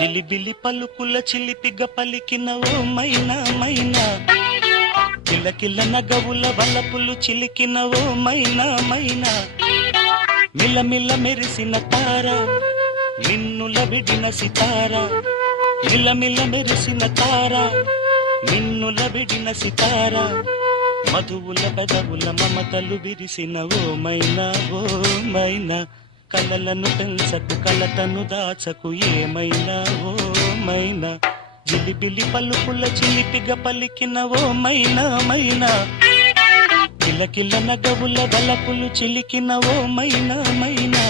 జిలిబిలి పలుకుల చిలిపిగ పలికిన ఓ మైనా మైనా, కిలకిల నగవుల వలపులు చిలికిన ఓ మైనా మైనా, మిలమిల మెరిసిన తార నిన్నుల విడిన సితార, మిలమిల మెరిసిన తార నిన్నుల విడిన సితార, మధువుల పెదవుల మమతలు విరిసిన ఓ మైనా ఓ మైనా, కలలను పెంచకు కలతను దాచకు ఏమైనా ఓ మైనా, జిలిబిలి పలుకుల చిలిపిగ పలికిన ఓ మైనా మైనా, కిలకిల నగవుల వలపులు చిలికిన ఓ మైనా మైనా.